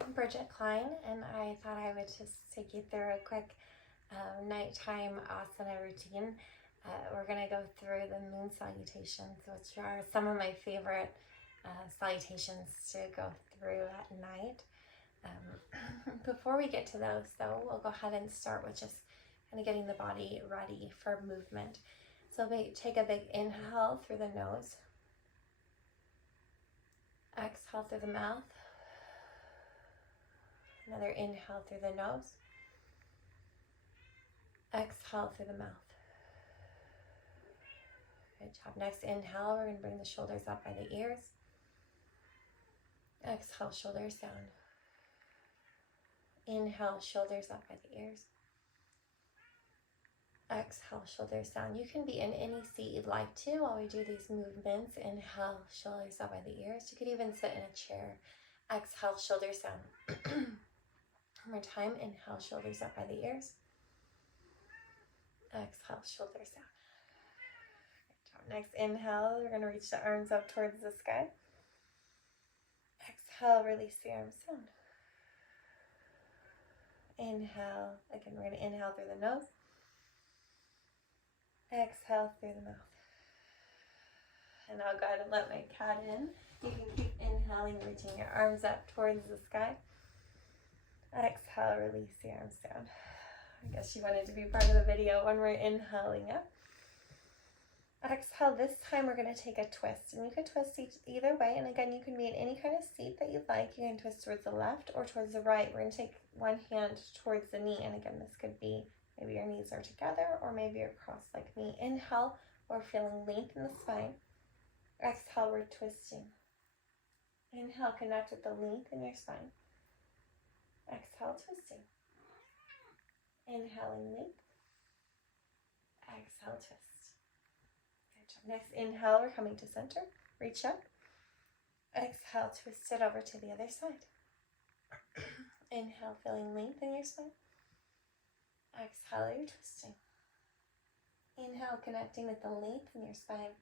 I'm Bridget Klein, and I thought I would just take you through a quick nighttime asana routine. We're going to go through the moon salutations, which are some of my favorite salutations to go through at night. Before we get to those, though, we'll go ahead and start with just kind of getting the body ready for movement. So take a big inhale through the nose, exhale through the mouth. Another inhale through the nose. Exhale through the mouth. Good job. Next inhale, we're going to bring the shoulders up by the ears. Exhale, shoulders down. Inhale, shoulders up by the ears. Exhale, shoulders down. You can be in any seat you'd like to while we do these movements. Inhale, shoulders up by the ears. You could even sit in a chair. Exhale, shoulders down. One more time, inhale, shoulders up by the ears. Exhale, shoulders down. Good job. Next inhale, we're going to reach the arms up towards the sky. Exhale, release the arms down. Inhale, again, we're going to inhale through the nose. Exhale through the mouth. And I'll go ahead and let my cat in. You can keep inhaling, reaching your arms up towards the sky. Exhale, release the arms down. I guess she wanted to be part of the video when we're inhaling up. Exhale, this time we're going to take a twist. And you can twist either way. And again, you can be in any kind of seat that you'd like. You can twist towards the left or towards the right. We're going to take one hand towards the knee. And again, this could be maybe your knees are together or maybe you're crossed like me. Inhale, we're feeling length in the spine. Exhale, we're twisting. Inhale, connect with the length in your spine. Exhale, twisting. Inhaling length. Exhale, twist. Good job. Next inhale, we're coming to center. Reach up. Exhale, twist it over to the other side. Inhale, feeling length in your spine. Exhale, you're twisting. Inhale, connecting with the length in your spine.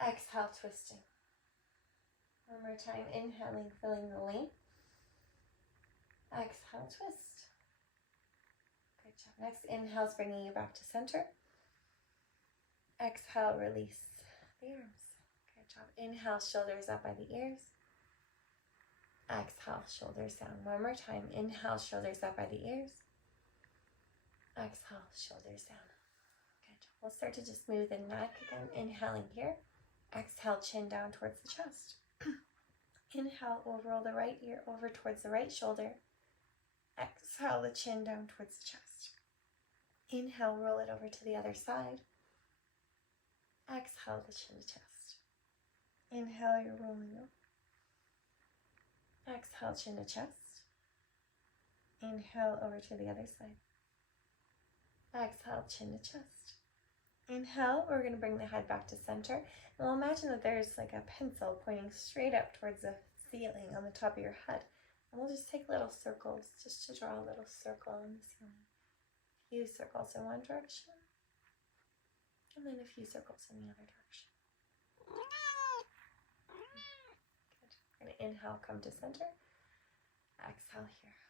Exhale, twisting. One more time, inhaling, feeling the length. Exhale, twist. Good job. Next inhale is bringing you back to center. Exhale, release the arms. Good job. Inhale, shoulders up by the ears. Exhale, shoulders down. One more time. Inhale, shoulders up by the ears. Exhale, shoulders down. Good job. We'll start to just move the neck again. Inhaling here. Exhale, chin down towards the chest. Inhale, we'll roll the right ear over towards the right shoulder. Exhale, the chin down towards the chest. Inhale, roll it over to the other side. Exhale, the chin to chest. Inhale, you're rolling over. Exhale, chin to chest. Inhale, over to the other side. Exhale, chin to chest. Inhale, we're going to bring the head back to center. And we'll imagine that there's like a pencil pointing straight up towards the ceiling on the top of your head. And we'll just take little circles just to draw a little circle on the ceiling. A few circles in one direction. And then a few circles in the other direction. Good. We're going to inhale, come to center. Exhale here.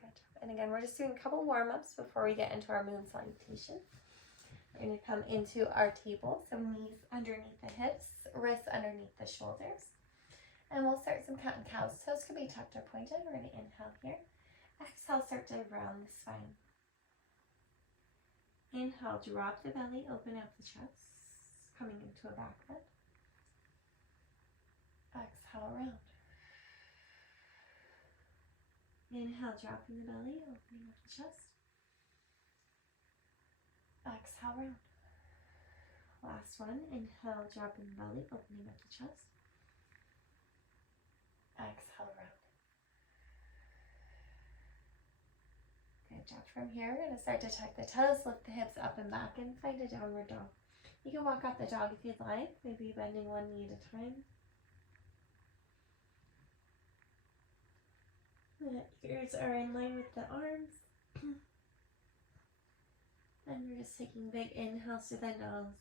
Good. And again, we're just doing a couple warm-ups before we get into our moon salutation. We're going to come into our table, so knees underneath the hips, wrists underneath the shoulders. And we'll start some cat and cows. Toes can be tucked or pointed. We're going to inhale here. Exhale, start to round the spine. Inhale, drop the belly, open up the chest, coming into a back bend. Exhale, round. Inhale, dropping the belly, opening up the chest. Exhale, round. Last one. Inhale, dropping the belly, opening up the chest. Exhale, round. Good job. From here, we're going to start to tuck the toes, lift the hips up and back, and find a downward dog. You can walk out the dog if you'd like, maybe bending one knee at a time. The ears are in line with the arms. And we're just taking big inhales through the nose.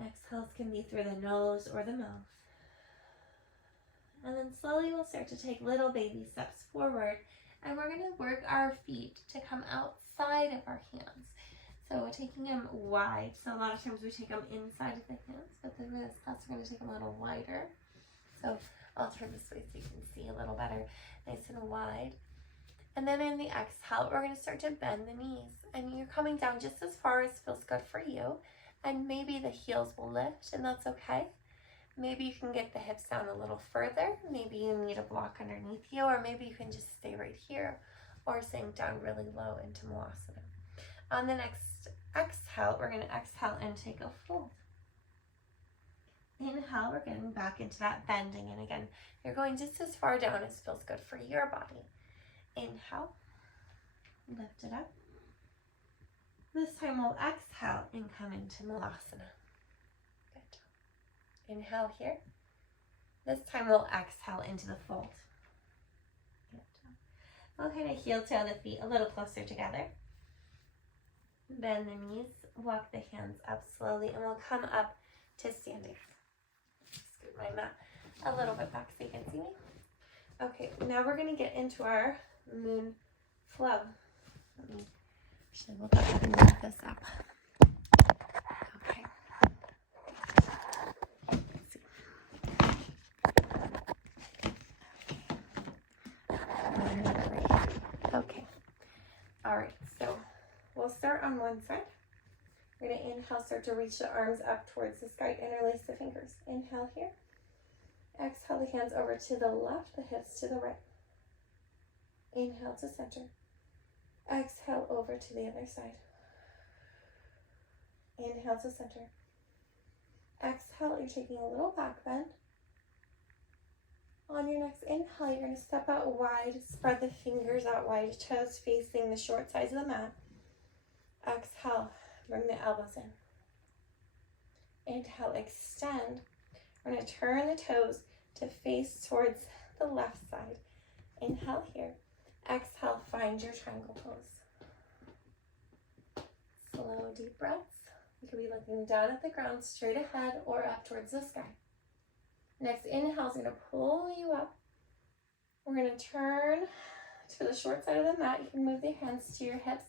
Exhales can be through the nose or the mouth. And then slowly we'll start to take little baby steps forward. And we're going to work our feet to come outside of our hands. So we're taking them wide. So a lot of times we take them inside of the hands, but then for this class we're going to take them a little wider. So I'll turn this way so you can see a little better, nice and wide. And then in the exhale, we're going to start to bend the knees. And you're coming down just as far as feels good for you. And maybe the heels will lift, and that's okay. Maybe you can get the hips down a little further. Maybe you need a block underneath you, or maybe you can just stay right here or sink down really low into Malasana. On the next exhale, we're going to exhale and take a fold. Inhale, we're getting back into that bending, and again, you're going just as far down as feels good for your body. Inhale, lift it up. This time we'll exhale and come into Malasana. Good job. Inhale here. This time we'll exhale into the fold. Good job. We'll kind of heel tail the feet a little closer together. Bend the knees, walk the hands up slowly, and we'll come up to standing. Scoot my mat a little bit back so you can see me. Okay, now we're going to get into our moon flow. Actually, we'll go ahead and move this up. Okay. Let's see. Okay. All right, so we'll start on one side. We're going to inhale, start to reach the arms up towards the sky, interlace the fingers. Inhale here. Exhale the hands over to the left, the hips to the right. Inhale to center. Exhale over to the other side. Inhale to center. Exhale, you're taking a little back bend. On your next inhale, you're going to step out wide, spread the fingers out wide, toes facing the short sides of the mat. Exhale, bring the elbows in. Inhale, extend. We're going to turn the toes to face towards the left side. Inhale here. Exhale, find your triangle pose. Slow, deep breaths. You could be looking down at the ground, straight ahead, or up towards the sky. Next inhale is going to pull you up. We're going to turn to the short side of the mat. You can move the hands to your hips,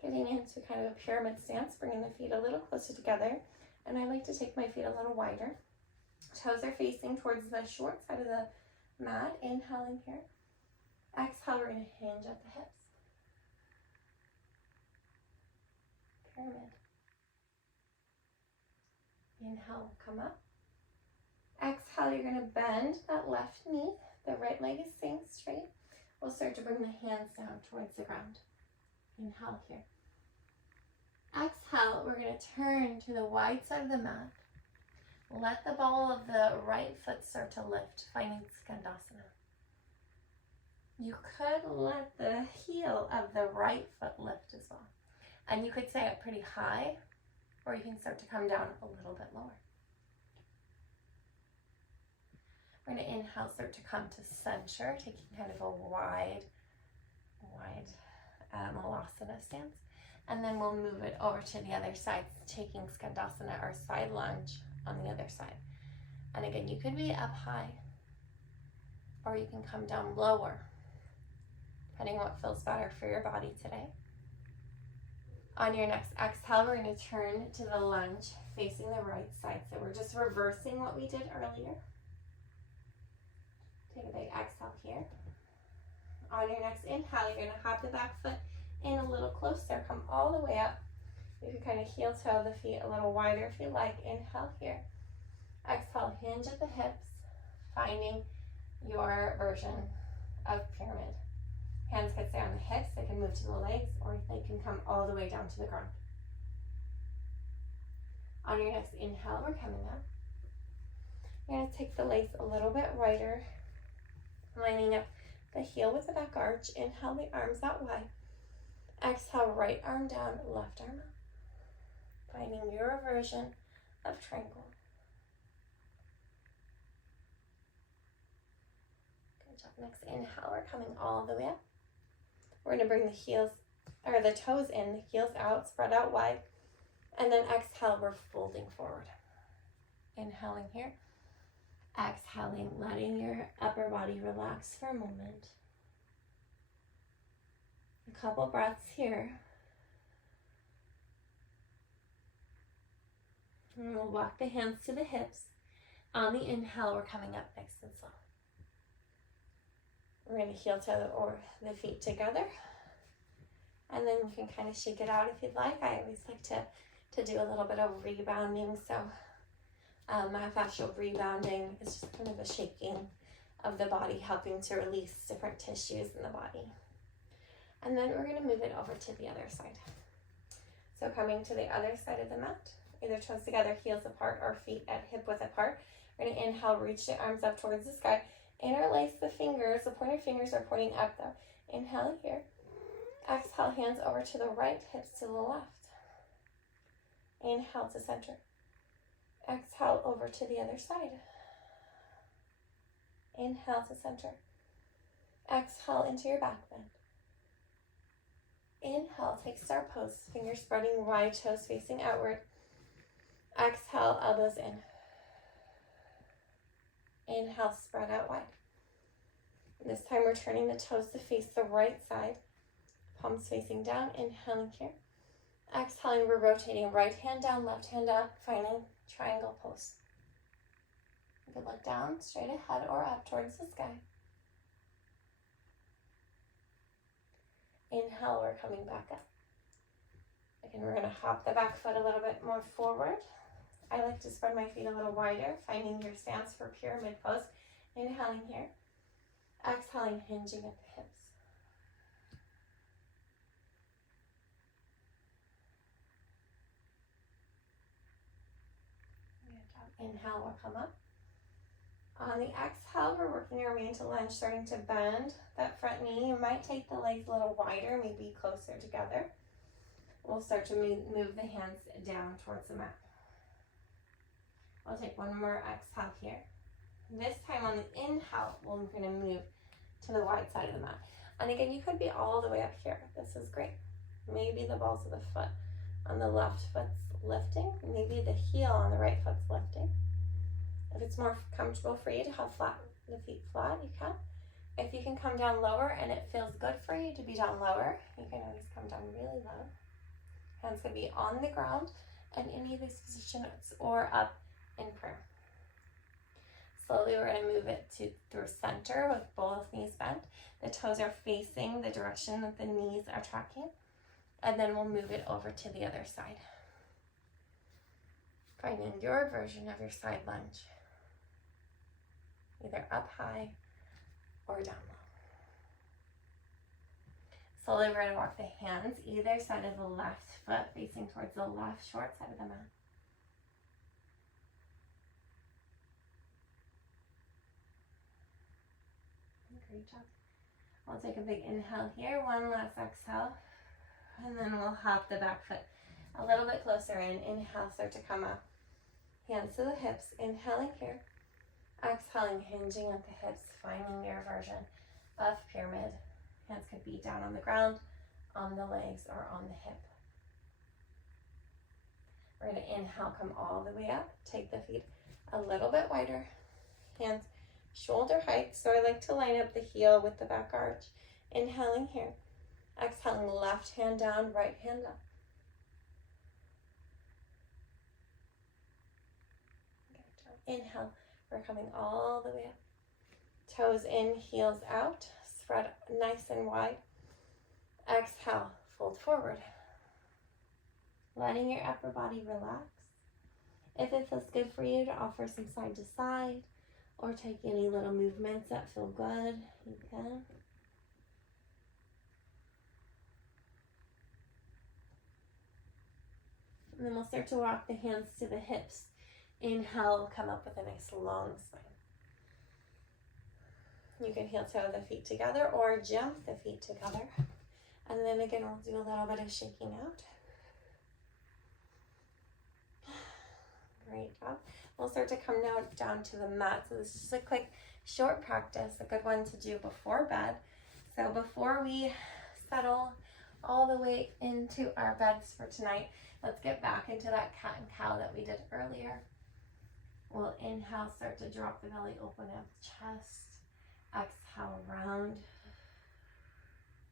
getting into kind of a pyramid stance, bringing the feet a little closer together. And I like to take my feet a little wider. Toes are facing towards the short side of the mat. Inhaling here. Exhale, we're going to hinge at the hips. Pyramid. Inhale, come up. Exhale, you're going to bend that left knee. The right leg is staying straight. We'll start to bring the hands down towards the ground. Inhale here. Exhale, we're going to turn to the wide side of the mat. Let the ball of the right foot start to lift, finding Skandasana. You could let the heel of the right foot lift as well. And you could stay up pretty high, or you can start to come down a little bit lower. We're going to inhale, start to come to center, taking kind of a wide Malasana stance. And then we'll move it over to the other side, taking Skandasana or side lunge on the other side. And again, you could be up high, or you can come down lower, depending on what feels better for your body today. On your next exhale, we're going to turn to the lunge facing the right side. So we're just reversing what we did earlier. Take a big exhale here. On your next inhale, you're going to hop the back foot in a little closer. Come all the way up. You can kind of heel toe the feet a little wider if you like. Inhale here. Exhale, hinge at the hips, finding your version of pyramid. Hands can stay on the hips, they can move to the legs, or they can come all the way down to the ground. On your next inhale, we're coming up. You're going to take the legs a little bit wider, lining up the heel with the back arch. Inhale the arms out wide. Exhale, right arm down, left arm up. Finding your version of triangle. Good job. Next inhale, we're coming all the way up. We're going to bring the heels, or the toes in, the heels out, spread out wide. And then exhale, we're folding forward. Inhaling here. Exhaling, letting your upper body relax for a moment. A couple breaths here. And we'll walk the hands to the hips. On the inhale, we're coming up nice and slow. We're going to heel toe the feet together. And then you can kind of shake it out if you'd like. I always like to do a little bit of rebounding. So myofascial rebounding is just kind of a shaking of the body, helping to release different tissues in the body. And then we're going to move it over to the other side. So coming to the other side of the mat, either toes together, heels apart, or feet at hip width apart. We're going to inhale, reach the arms up towards the sky. Interlace the fingers. The pointer fingers are pointing up though. Inhale here. Exhale, hands over to the right, hips to the left. Inhale to center. Exhale over to the other side. Inhale to center. Exhale into your back bend. Inhale, take star pose. Fingers spreading wide, toes facing outward. Exhale, elbows in. Inhale, spread out wide. And this time we're turning the toes to face the right side. Palms facing down, inhaling here. Exhaling, we're rotating right hand down, left hand up, finding triangle pose. You can look down, straight ahead, or up towards the sky. Inhale, we're coming back up. Again, we're going to hop the back foot a little bit more forward. I like to spread my feet a little wider, finding your stance for pyramid pose. Inhaling here. Exhaling, hinging at the hips. Inhale, we'll come up. On the exhale, we're working our way into lunge, starting to bend that front knee. You might take the legs a little wider, maybe closer together. We'll start to move the hands down towards the mat. We'll take one more exhale here. This time on the inhale, we're going to move to the wide side of the mat. And again, you could be all the way up here. This is great. Maybe the balls of the foot on the left foot's lifting. Maybe the heel on the right foot's lifting. If it's more comfortable for you to have the feet flat, you can. If you can come down lower and it feels good for you to be down lower, you can always come down really low. Hands can be on the ground in any of these positions or up in prayer. Slowly we're going to move it through center with both knees bent. The toes are facing the direction that the knees are tracking. And then we'll move it over to the other side. Finding your version of your side lunge. Either up high or down low. Slowly we're going to walk the hands either side of the left foot facing towards the left short side of the mat. Great job. We'll take a big inhale here, one last exhale, and then we'll hop the back foot a little bit closer in. Inhale, start to come up. Hands to the hips, inhaling here. Exhaling, hinging at the hips, finding your version of pyramid. Hands could be down on the ground, on the legs, or on the hip. We're going to inhale, come all the way up. Take the feet a little bit wider. Hands shoulder height. So I like to line up the heel with the back arch. Inhaling here. Exhaling, left hand down, right hand up. Inhale, we're coming all the way up. Toes in, heels out. Spread nice and wide. Exhale, fold forward. Letting your upper body relax. If it feels good for you to offer some side to side or take any little movements that feel good, you can. And then we'll start to walk the hands to the hips. Inhale, come up with a nice long spine. You can heel toe the feet together or jump the feet together. And then again, we'll do a little bit of shaking out. Great job. We'll start to come now down to the mat. So this is just a quick, short practice, a good one to do before bed. So before we settle all the way into our beds for tonight, let's get back into that cat and cow that we did earlier. We'll inhale, start to drop the belly, open up the chest. Exhale, round.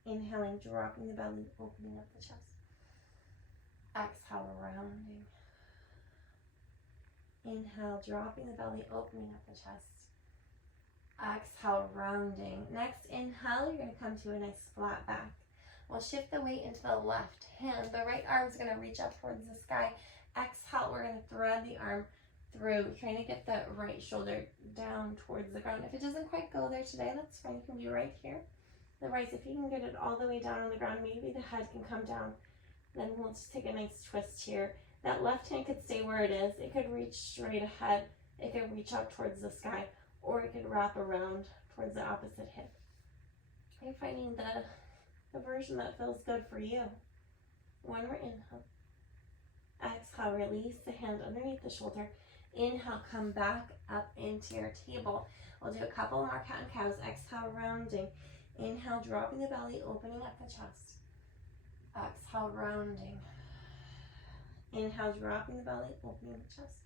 Inhaling, dropping the belly, opening up the chest. Exhale, rounding. Inhale, dropping the belly, opening up the chest. Exhale, rounding. Next inhale, you're going to come to a nice flat back. We'll shift the weight into the left hand. The right arm's going to reach up towards the sky. Exhale, we're going to thread the arm through, trying to get the right shoulder down towards the ground. If it doesn't quite go there today, that's fine. You can be right here. Otherwise, if you can get it all the way down on the ground, maybe the head can come down. Then we'll just take a nice twist here. That left hand could stay where it is. It could reach straight ahead. It could reach up towards the sky, or it could wrap around towards the opposite hip. You're finding the version that feels good for you. One more inhale. Exhale, release the hand underneath the shoulder. Inhale, come back up into your table. We'll do a couple more cat and cows. Exhale, rounding. Inhale, dropping the belly, opening up the chest. Exhale, rounding. Inhale, dropping the belly, opening the chest.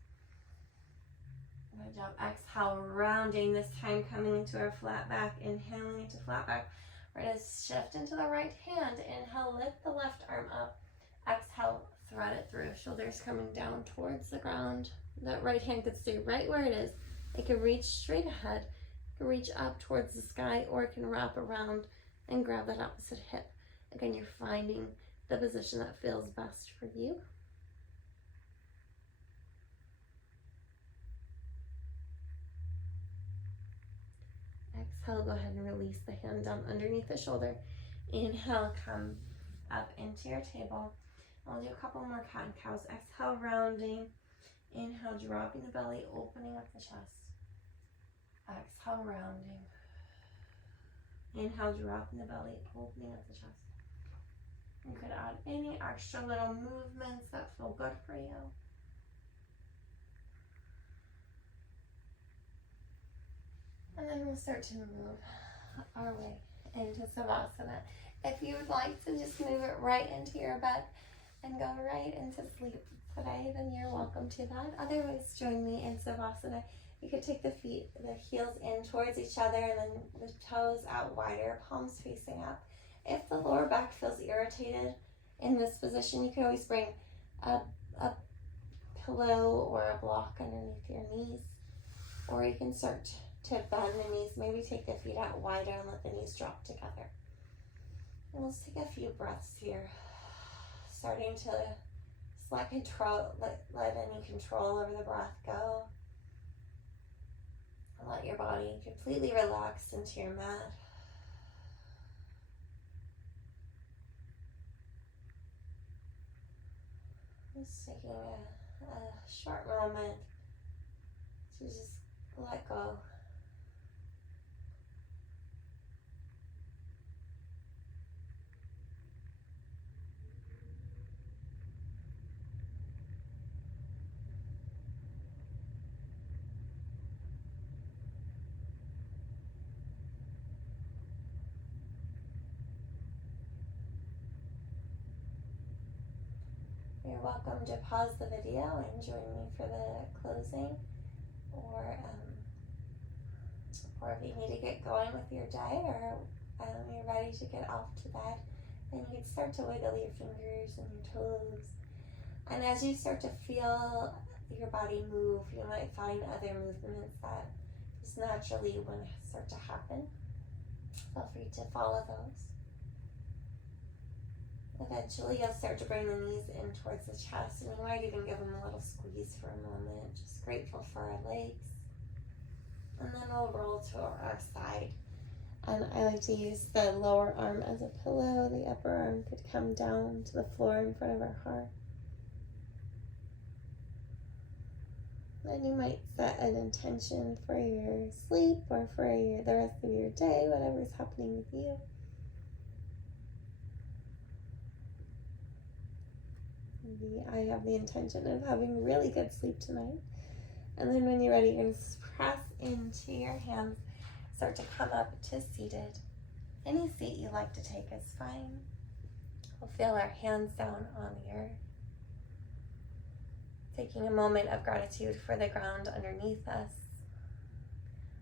Good job. Exhale, rounding. This time coming into our flat back. Inhaling into flat back. We're going to shift into the right hand. Inhale, lift the left arm up. Exhale, thread it through. Shoulders coming down towards the ground. That right hand could stay right where it is. It can reach straight ahead. It can reach up towards the sky, or it can wrap around and grab that opposite hip. Again, you're finding the position that feels best for you. Exhale, go ahead and release the hand down underneath the shoulder. Inhale, come up into your table. I'll do a couple more cat and cows. Exhale, rounding. Inhale, dropping the belly, opening up the chest. Exhale, rounding. Inhale, dropping the belly, opening up the chest. You could add any extra little movements that feel good for you. And then we'll start to move our way into Savasana. If you would like to just move it right into your bed and go right into sleep today, then you're welcome to that. Otherwise, join me in Savasana. You could take the heels in towards each other, and then the toes out wider, palms facing up. If the lower back feels irritated in this position, you can always bring a pillow or a block underneath your knees, or you can start to bend the knees. Maybe take the feet out wider and let the knees drop together. And let's take a few breaths here, starting to let any control over the breath go. And let your body completely relax into your mat. Just taking a short moment to just let go. You're welcome to pause the video and join me for the closing, or if you need to get going with your day, or you're ready to get off to bed, then you can start to wiggle your fingers and your toes. And as you start to feel your body move, you might find other movements that just naturally want to start to happen. Feel free to follow those. Eventually, you'll start to bring the knees in towards the chest, and you might even give them a little squeeze for a moment. Just grateful for our legs. And then we'll roll to our side. And I like to use the lower arm as a pillow. The upper arm could come down to the floor in front of our heart. Then you might set an intention for your sleep, or for the rest of your day, whatever's happening with you. I have the intention of having really good sleep tonight. And then when you're ready, you're going to press into your hands. Start to come up to seated. Any seat you like to take is fine. We'll feel our hands down on the earth. taking a moment of gratitude for the ground underneath us.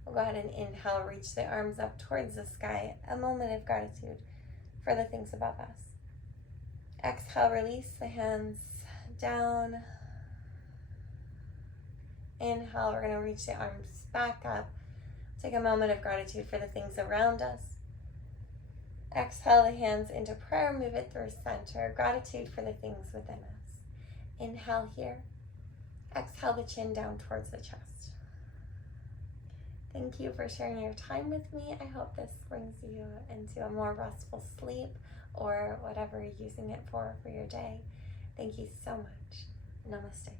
We'll go ahead and inhale, reach the arms up towards the sky. A moment of gratitude for the things above us. Exhale, release the hands down. Inhale, we're going to reach the arms back up. Take a moment of gratitude for the things around us. Exhale the hands into prayer, move it through center. Gratitude for the things within us. Inhale here. Exhale the chin down towards the chest. Thank you for sharing your time with me. I hope this brings you into a more restful sleep or whatever you're using it for your day. Thank you so much. Namaste.